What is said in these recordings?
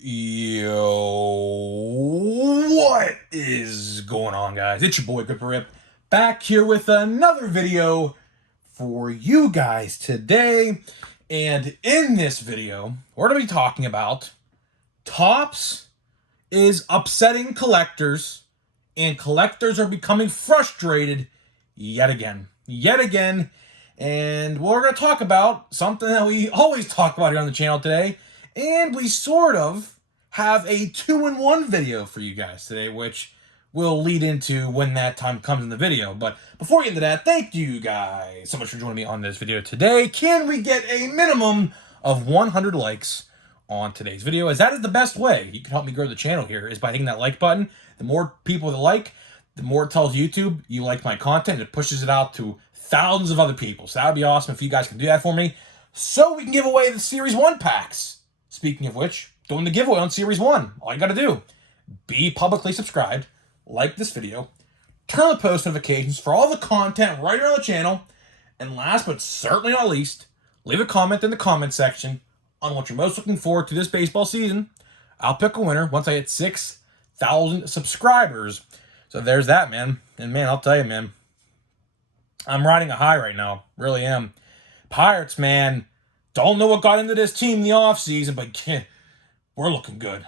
Yo, what is going on, guys? It's your boy Gripper Rip back here with another video for you guys today. And in this video, we're going to be talking about Topps is upsetting collectors, and collectors are becoming frustrated yet again. And we're going to talk about something that we always talk about here on the channel today. And we sort of have a 2-in-1 video for you guys today, which will lead into when that time comes in the video. But before we get into that, thank you guys so much for joining me on this video today. Can we get a minimum of 100 likes on today's video, as that is the best way you can help me grow the channel here, is by hitting that like button. The more people that like, the more it tells YouTube you like my content. It pushes it out to thousands of other people. So that would be awesome if you guys can do that for me, so we can give away the Series 1 packs. Speaking of which, doing the giveaway on Series 1. All you got to do, be publicly subscribed, like this video, turn on the post notifications for all the content right here on the channel, and last but certainly not least, leave a comment in the comment section on what you're most looking forward to this baseball season. I'll pick a winner once I hit 6,000 subscribers. So there's that, man. And man, I'll tell you, man, I'm riding a high right now. Really am. Pirates, man, don't know what got into this team in the offseason, but we're looking good.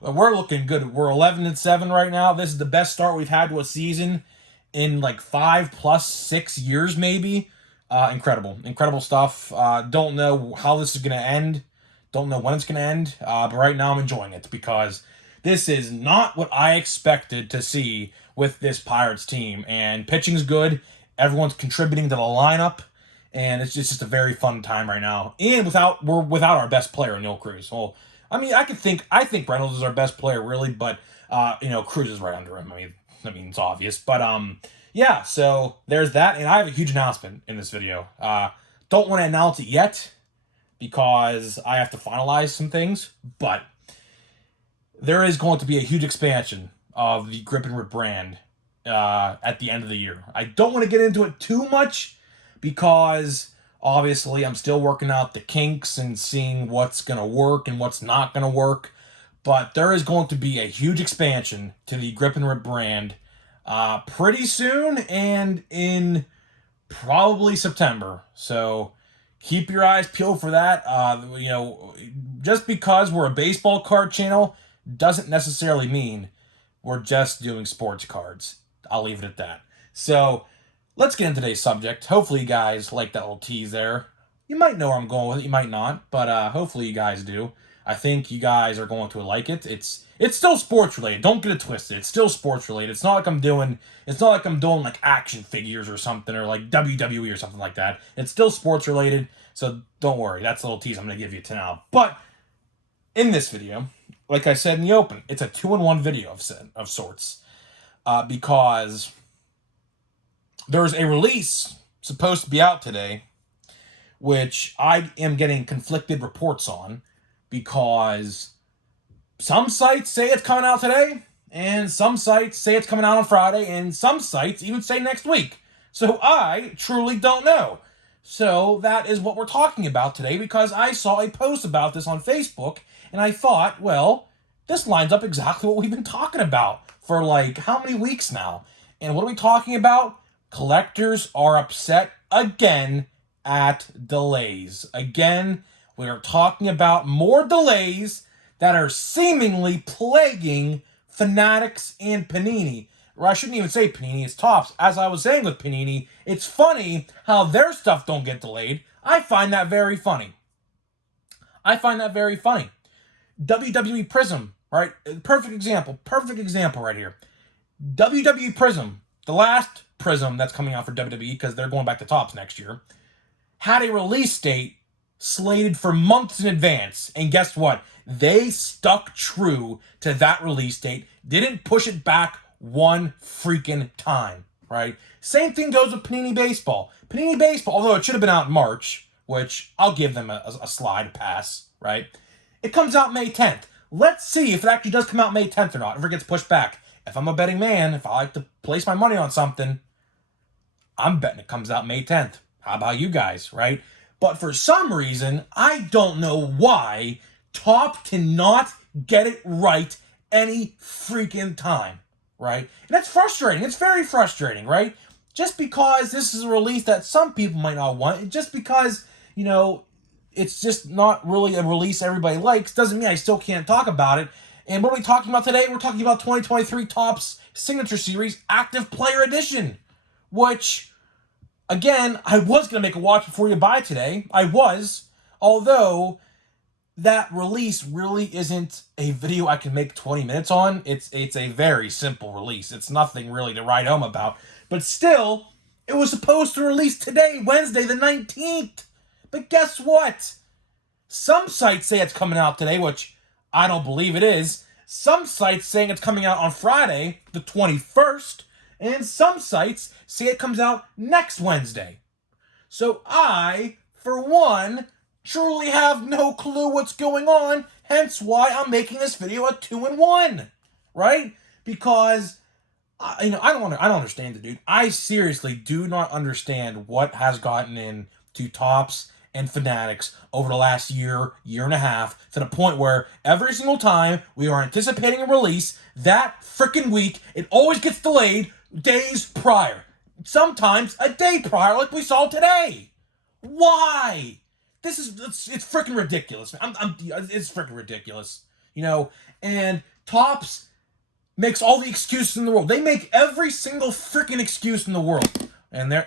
We're looking good. We're 11-7 right now. This is the best start we've had to a season in like 5 plus 6 years, maybe. Incredible stuff. Don't know how this is going to end. Don't know when it's going to end. But right now I'm enjoying it, because this is not what I expected to see with this Pirates team. And pitching's good. Everyone's contributing to the lineup. And it's just a very fun time right now. And we're without our best player, Neil Cruz. Well, I mean, I think Reynolds is our best player, really, but Cruz is right under him. I mean, it's obvious. But yeah, so there's that. And I have a huge announcement in this video. Don't want to announce it yet, because I have to finalize some things, but there is going to be a huge expansion of the Grip and Rip brand at the end of the year. I don't want to get into it too much, because obviously I'm still working out the kinks and seeing what's going to work and what's not going to work. But there is going to be a huge expansion to the Grip and Rip brand pretty soon, and in probably September. So keep your eyes peeled for that. Just because we're a baseball card channel doesn't necessarily mean we're just doing sports cards. I'll leave it at that. So let's get into today's subject. Hopefully you guys like that little tease there. You might know where I'm going with it, you might not, but hopefully you guys do. I think you guys are going to like it. It's still sports related. Don't get it twisted. It's still sports related. It's not like I'm doing like action figures or something, or like WWE or something like that. It's still sports related, so don't worry. That's a little tease I'm going to give you to now. But in this video, like I said in the open, it's a 2-in-1 video of sorts, because there's a release supposed to be out today, which I am getting conflicted reports on, because some sites say it's coming out today, and some sites say it's coming out on Friday, and some sites even say next week. So I truly don't know. So that is what we're talking about today, because I saw a post about this on Facebook, and I thought, well, this lines up exactly what we've been talking about for like how many weeks now. And what are we talking about? Collectors are upset again at delays. Again, we are talking about more delays that are seemingly plaguing Fanatics and Panini. Or I shouldn't even say Panini, it's Topps. As I was saying with Panini, it's funny how their stuff don't get delayed. I find that very funny. WWE Prism, right? Perfect example right here. WWE Prism, the last Prism that's coming out for WWE, because they're going back to Topps next year, had a release date slated for months in advance. And guess what? They stuck true to that release date. Didn't push it back one freaking time, right? Same thing goes with Panini Baseball. Panini Baseball, although it should have been out in March, which I'll give them a slide pass, right? It comes out May 10th. Let's see if it actually does come out May 10th or not, if it gets pushed back. If I'm a betting man, if I like to place my money on something, I'm betting it comes out May 10th. How about you guys, right? But for some reason, I don't know why, Top cannot get it right any freaking time, right? And that's frustrating. It's very frustrating, right? Just because this is a release that some people might not want, just because, it's just not really a release everybody likes, doesn't mean I still can't talk about it. And what are we talking about today? We're talking about 2023 Topps Signature Series Active Player Edition, which, again, I was going to make a watch before you buy today. I was, although that release really isn't a video I can make 20 minutes on. It's a very simple release. It's nothing really to write home about. But still, it was supposed to release today, Wednesday the 19th. But guess what? Some sites say it's coming out today, which I don't believe it is. Some sites saying it's coming out on Friday, the 21st. And some sites say it comes out next Wednesday. So I, for one, truly have no clue what's going on, hence why I'm making this video a 2-in-1, right? Because I don't understand it, dude. I seriously do not understand what has gotten into Topps and Fanatics over the last year and a half, to the point where every single time we are anticipating a release, that freaking week, it always gets delayed days prior. Sometimes a day prior, like we saw today. Why? It's freaking ridiculous. It's freaking ridiculous. And Topps makes all the excuses in the world. They make every single freaking excuse in the world. And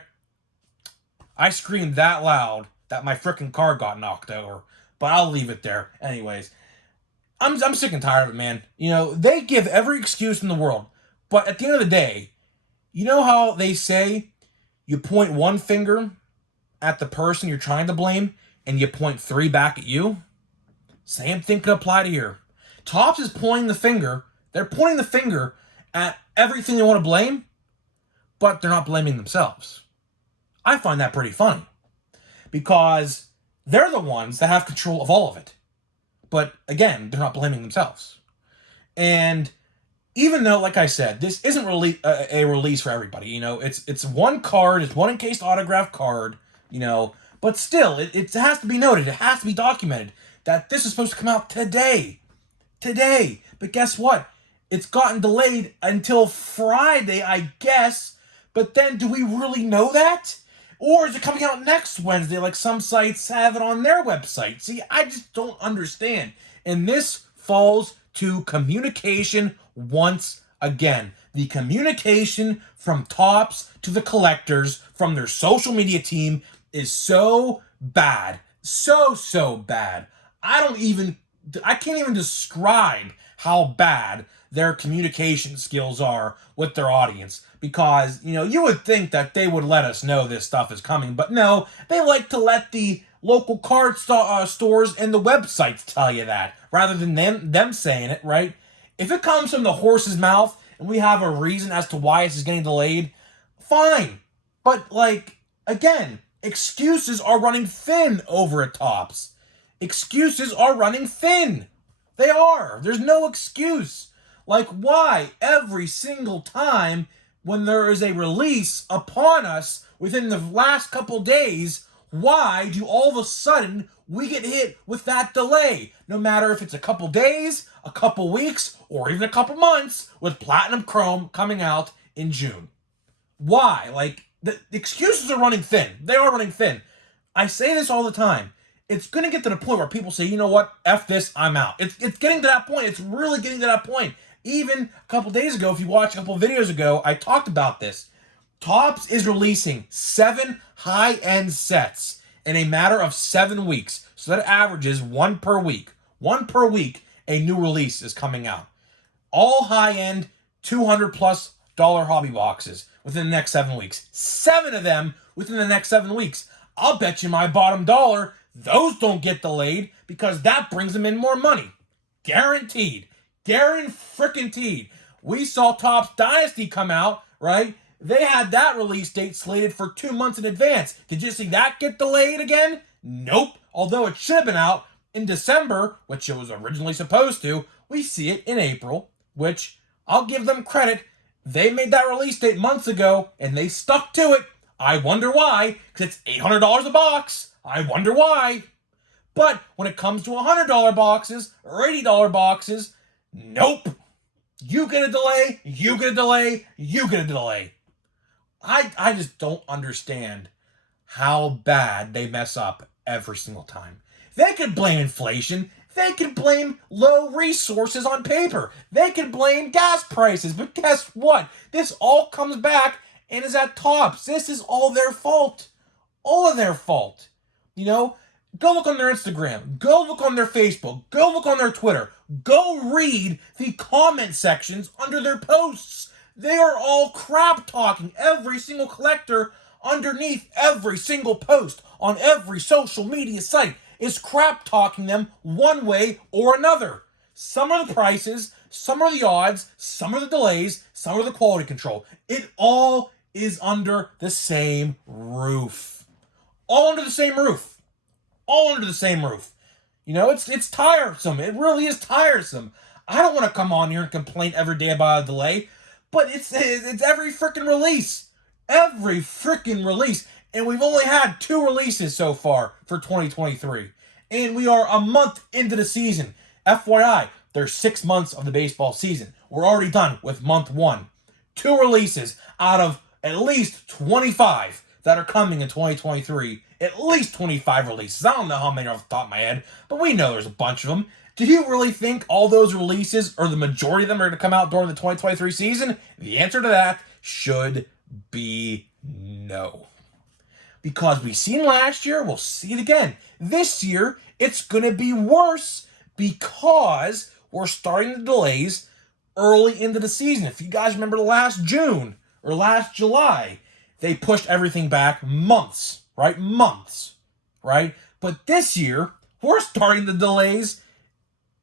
I screamed that loud that my freaking car got knocked over. But I'll leave it there. Anyways, I'm sick and tired of it, man. They give every excuse in the world. But at the end of the day, you know how they say you point one finger at the person you're trying to blame and you point 3 back at you? Same thing can apply to here. Topps is pointing the finger. They're pointing the finger at everything they want to blame, but they're not blaming themselves. I find that pretty funny, because they're the ones that have control of all of it. But again, they're not blaming themselves. And even though, like I said, this isn't really a release for everybody, it's one card, it's one encased autograph card, but still, it has to be noted, it has to be documented that this is supposed to come out today. But guess what? It's gotten delayed until Friday, I guess. But then, do we really know that? Or is it coming out next Wednesday like some sites have it on their website? See, I just don't understand. And this falls to communication once again. The communication from Topps to the collectors, from their social media team, is so bad. So bad. I can't even describe how bad their communication skills are with their audience. Because, you would think that they would let us know this stuff is coming. But no, they like to let the local card stores and the websites tell you that, rather than them saying it, right? If it comes from the horse's mouth and we have a reason as to why this is getting delayed, fine. But, again, excuses are running thin over at Topps. Excuses are running thin. They are. There's no excuse. Why every single time when there is a release upon us within the last couple days, why do all of a sudden we get hit with that delay? No matter if it's a couple days, a couple weeks, or even a couple months, with Platinum Chrome coming out in June. Why? The excuses are running thin. They are running thin. I say this all the time. It's going to get to the point where people say, you know what, F this, I'm out. It's getting to that point. It's really getting to that point. Even a couple days ago, if you watched a couple videos ago, I talked about this. Topps is releasing 7 high-end sets in a matter of 7 weeks. So that averages 1 per week. 1 per week, a new release is coming out. All high-end, $200+ hobby boxes within the next 7 weeks. 7 of them within the next 7 weeks. I'll bet you my bottom dollar those don't get delayed, because that brings them in more money. Guaranteed. Guaranteed. We saw Topps Dynasty come out, right? They had that release date slated for 2 months in advance. Did you see that get delayed again? Nope. Although it should have been out in December, which it was originally supposed to, we see it in April, which I'll give them credit. They made that release date months ago, and they stuck to it. I wonder why, because it's $800 a box. I wonder why. But when it comes to $100 boxes or $80 boxes, nope. You get a delay, you get a delay, you get a delay. I just don't understand how bad they mess up every single time. They could blame inflation. They could blame low resources on paper. They could blame gas prices. But guess what? This all comes back and is at tops. This is all their fault. All of their fault. You know, go look on their Instagram. Go look on their Facebook. Go look on their Twitter. Go read the comment sections under their posts. They are all crap talking every single collector underneath every single post on every social media site is crap talking them one way or another. Some are the prices, some are the odds, some are the delays, some are the quality control. It all is under the same roof. All under the same roof. All under the same roof. You know, it's tiresome. It really is tiresome. I don't want to come on here and complain every day about a delay, but it's every freaking release. Every freaking release. And we've only had 2 releases so far for 2023. And we are a month into the season. FYI, there's 6 months of the baseball season. We're already done with month 1. 2 releases out of at least 25 that are coming in 2023. At least 25 releases. I don't know how many off the top of my head, but we know there's a bunch of them. Do you really think all those releases, or the majority of them, are going to come out during the 2023 season? The answer to that should be no. Because we've seen last year, we'll see it again. This year, it's going to be worse because we're starting the delays early into the season. If you guys remember last June or last July, they pushed everything back months, right? Months, right? But this year, we're starting the delays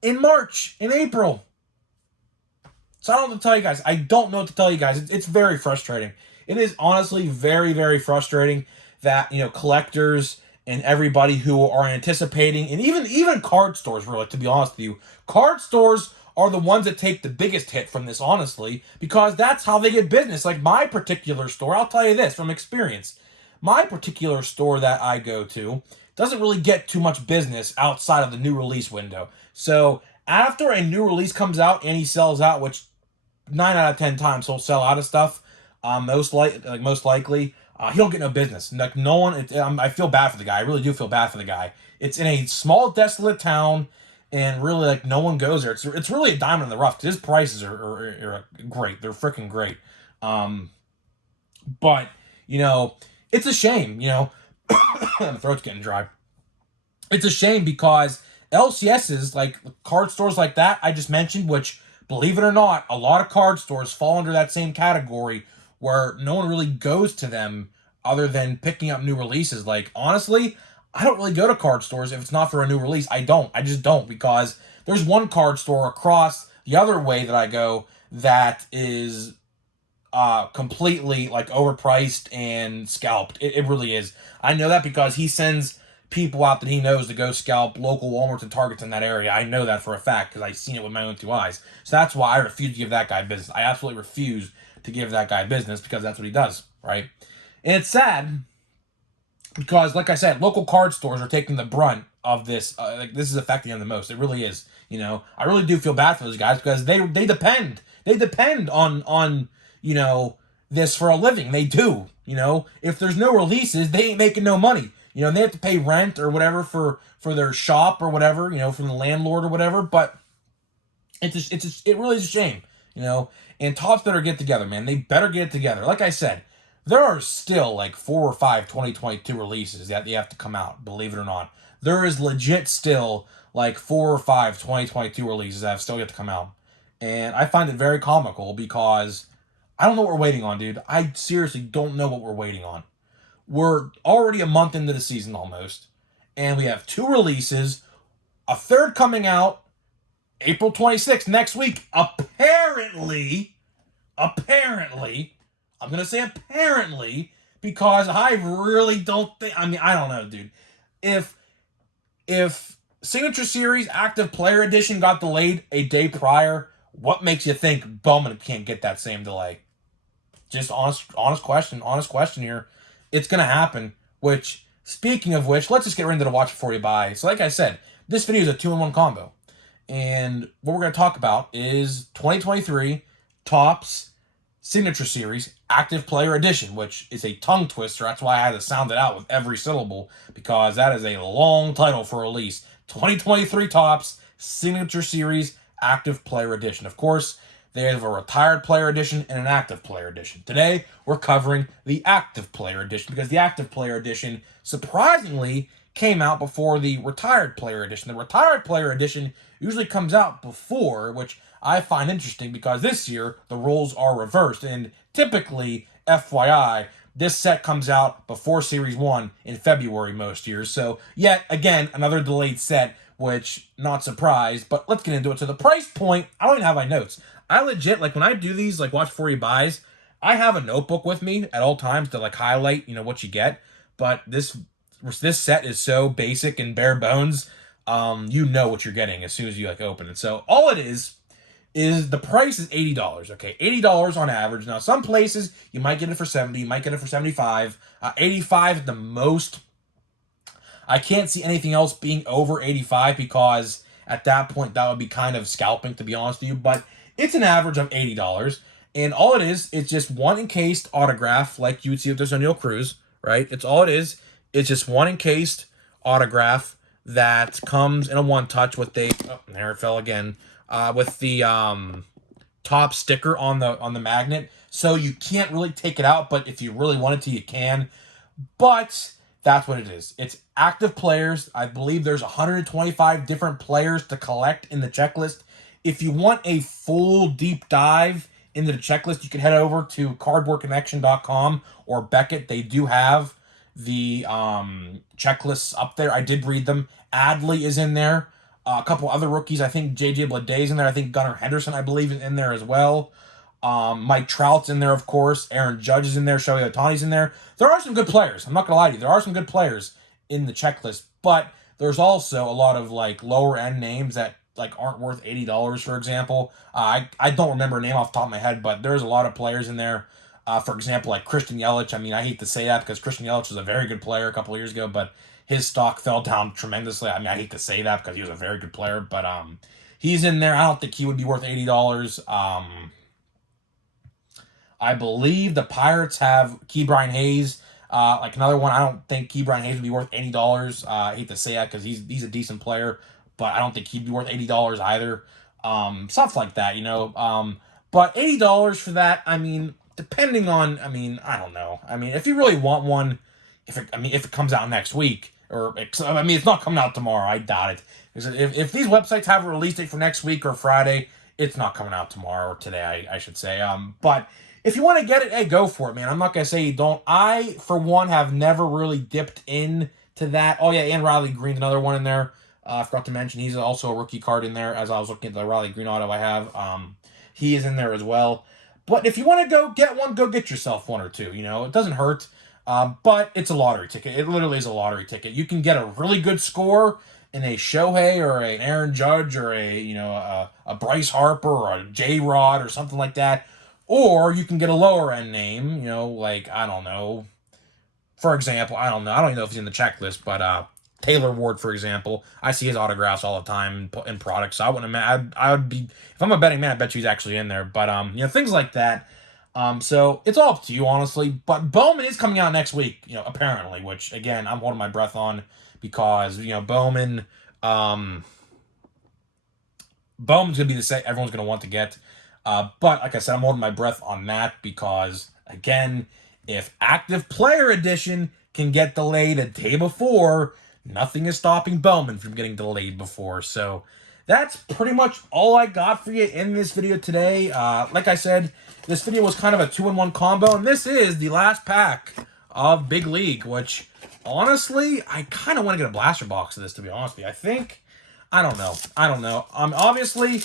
in March, in April. So I don't know what to tell you guys. I don't know what to tell you guys. It's very frustrating. It is honestly very, very frustrating that, you know, collectors and everybody who are anticipating, and even card stores, really, to be honest with you, card stores are the ones that take the biggest hit from this, honestly, because that's how they get business. Like my particular store, I'll tell you this from experience, my particular store that I go to doesn't really get too much business outside of the new release window. So after a new release comes out and he sells out, which 9 out of 10 times he'll sell out of stuff, most likely, he don't get no business. Like no one, I feel bad for the guy. I really do feel bad for the guy. It's in a small, desolate town, and really, like, no one goes there. It's really a diamond in the rough because his prices are great. They're freaking great. But you know, it's a shame. You know, my throat's getting dry. It's a shame because LCSs, like card stores like that I just mentioned, which, believe it or not, a lot of card stores fall under that same category where no one really goes to them other than picking up new releases. Like, honestly, I don't really go to card stores if it's not for a new release. I just don't, because there's one card store across the other way that I go that is completely, like, overpriced and scalped. It really is. I know that because he sends people out that he knows to go scalp local Walmarts and Targets in that area. I know that for a fact because I've seen it with my own 2 eyes. So that's why I refuse to give that guy business. I absolutely refuse to give that guy business because that's what he does, right? And it's sad because, like I said, local card stores are taking the brunt of this. Like, this is affecting them the most. It really is. You know, I really do feel bad for those guys because they depend. They depend on you know, this for a living. They do. You know, if there's no releases, they ain't making no money. You know, and they have to pay rent or whatever for their shop or whatever, you know, from the landlord or whatever. But it really is a shame, you know. And Tops better get together, man. They better get it together. Like I said, there are still like 4 or 5 2022 releases that they have to come out, believe it or not. There is legit still like 4 or 5 2022 releases that have still yet to come out. And I find it very comical because I don't know what we're waiting on, dude. I seriously don't know what we're waiting on. We're already a month into the season almost, and we have 2 releases, a third coming out April 26th, next week. Apparently, I'm going to say apparently, because I really don't think, I mean, I don't know, dude. If Signature Series Active Player Edition got delayed a day prior, what makes you think Bowman can't get that same delay? Just honest question here. It's going to happen, which speaking of which, let's just get right into the watch before you buy. So like I said, this video is a 2-in-1 combo. And what we're going to talk about is 2023 Topps Signature Series Active Player Edition, which is a tongue twister. That's why I had to sound it out with every syllable, because that is a long title for release. 2023 Topps Signature Series Active Player Edition. Of course, they have a Retired Player Edition and an Active Player Edition. Today, we're covering the Active Player Edition, because the Active Player Edition, surprisingly, came out before the Retired Player Edition. The Retired Player Edition usually comes out before, which I find interesting because this year the roles are reversed. And typically, FYI, this set comes out before Series 1 in February most years. So, yet again, another delayed set, which, not surprised, but let's get into it. So the price point, I don't even have my notes. I legit, like when I do these, like watch before you buys, I have a notebook with me at all times to like highlight, what you get. But this set is so basic and bare bones, you know what you're getting as soon as you like open it. So all it is the price is $80. Okay, $80 on average. Now some places you might get it for 70, you might get it for 75, 85 at the most. I can't see anything else being over 85 because at that point that would be kind of scalping, to be honest with you. But it's an average of $80, and all it is, it's just one encased autograph like you would see with this O'Neal Cruz, right? It's all it is. It's just one encased autograph that comes in a one touch with there it fell again, with the top sticker on the magnet, so you can't really take it out, but if you really wanted to, you can. But that's what it is. It's active players. I believe there's 125 different players to collect in the checklist. If you want a full deep dive into the checklist, you can head over to cardboardconnection.com or Beckett. They do have the checklists up there. I did read them. Adley is in there. A couple other rookies. I think J.J. Bleday's in there. I think Gunnar Henderson, I believe, is in there as well. Mike Trout's in there, of course. Aaron Judge is in there. Shohei Ohtani's in there. There are some good players. I'm not going to lie to you. There are some good players in the checklist. But there's also a lot of like lower end names that like aren't worth $80, for example. I don't remember a name off the top of my head, but there's a lot of players in there. For example, like Christian Yelich. I mean, I hate to say that because Christian Yelich was a very good player a couple of years ago, but his stock fell down tremendously. I mean, I hate to say that because he was a very good player, but he's in there. I don't think he would be worth $80. I believe the Pirates have Ke'Bryan Hayes. Like another one, I don't think Ke'Bryan Hayes would be worth $80. I hate to say that because he's a decent player, but I don't think he'd be worth $80 either. Stuff like that, but $80 for that, I mean, depending on, I don't know. I mean, if you really want one, if it comes out next week, it's not coming out tomorrow. I doubt it. If these websites have a release date for next week or Friday, it's not coming out tomorrow or today, I should say. But if you want to get it, hey, go for it, man. I'm not going to say you don't. I, for one, have never really dipped into that. Oh, yeah, and Riley Green's another one in there. I forgot to mention he's also a rookie card in there as I was looking at the Riley Green auto I have. He is in there as well. But if you want to go get one, go get yourself one or two. It doesn't hurt. But it's a lottery ticket. It literally is a lottery ticket. You can get a really good score in a Shohei or an Aaron Judge or a Bryce Harper or a J-Rod or something like that. Or you can get a lower end name, like, I don't know. For example, I don't even know if he's in the checklist, but Taylor Ward, for example. I see his autographs all the time in products, so I wouldn't imagine, I would be, if I'm a betting man, I bet you he's actually in there. But, things like that. So it's all up to you, honestly. But Bowman is coming out next week, apparently, which, again, I'm holding my breath on because, Bowman, Bowman's going to be the set everyone's going to want to get. But like I said, I'm holding my breath on that because, again, if Active Player Edition can get delayed a day before, nothing is stopping Bowman from getting delayed before. So that's pretty much all I got for you in this video today. Like I said, this video was kind of a 2-in-1 combo, and this is the last pack of Big League, which, honestly, I kind of want to get a blaster box of this, to be honest with you. I don't know. Obviously,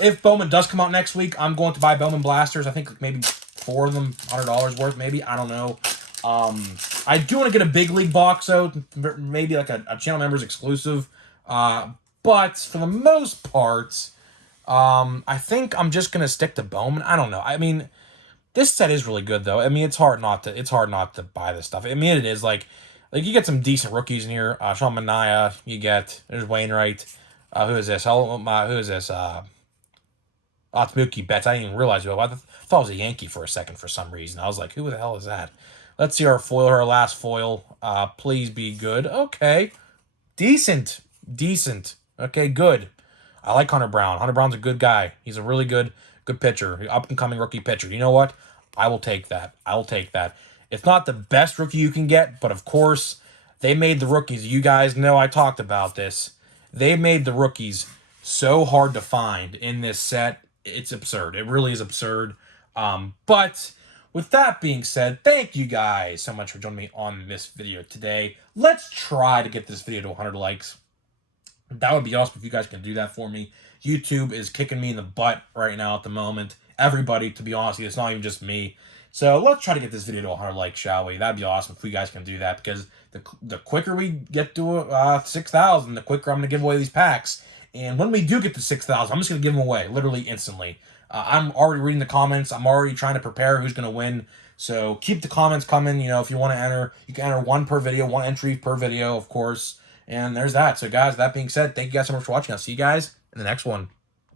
if Bowman does come out next week, I'm going to buy Bowman blasters. I think maybe 4 of them, $100 worth, maybe. I don't know. I do want to get a Big League box, though. Maybe like a channel members exclusive. But for the most part, I think I'm just going to stick to Bowman. I don't know. I mean, this set is really good, though. I mean, it's hard not to buy this stuff. I mean, it is like, Like, you get some decent rookies in here. Sean Mania, there's Wainwright. Who is this? Who is this? Mookie Betts. I didn't even realize who it was. I thought it was a Yankee for a second for some reason. I was like, who the hell is that? Let's see our foil, our last foil. Please be good. Okay. Decent. Decent. Okay, good. I like Hunter Brown. Hunter Brown's a good guy. He's a really good pitcher. Up and coming rookie pitcher. You know what? I will take that. I will take that. It's not the best rookie you can get, but of course, they made the rookies. You guys know I talked about this. They made the rookies so hard to find in this set. It's absurd. It really is absurd. But with that being said, thank you guys so much for joining me on this video today. Let's try to get this video to 100 likes. That would be awesome if you guys can do that for me. YouTube is kicking me in the butt right now at the moment. Everybody, to be honest with you, it's not even just me. So let's try to get this video to 100 likes, shall we? That'd be awesome if you guys can do that, because the quicker we get to 6,000, the quicker I'm going to give away these packs. And when we do get to 6,000, I'm just going to give them away, literally instantly. I'm already reading the comments. I'm already trying to prepare who's going to win. So keep the comments coming. You know, if you want to enter, you can enter one per video, one entry per video, of course. And there's that. So, guys, that being said, thank you guys so much for watching. I'll see you guys in the next one.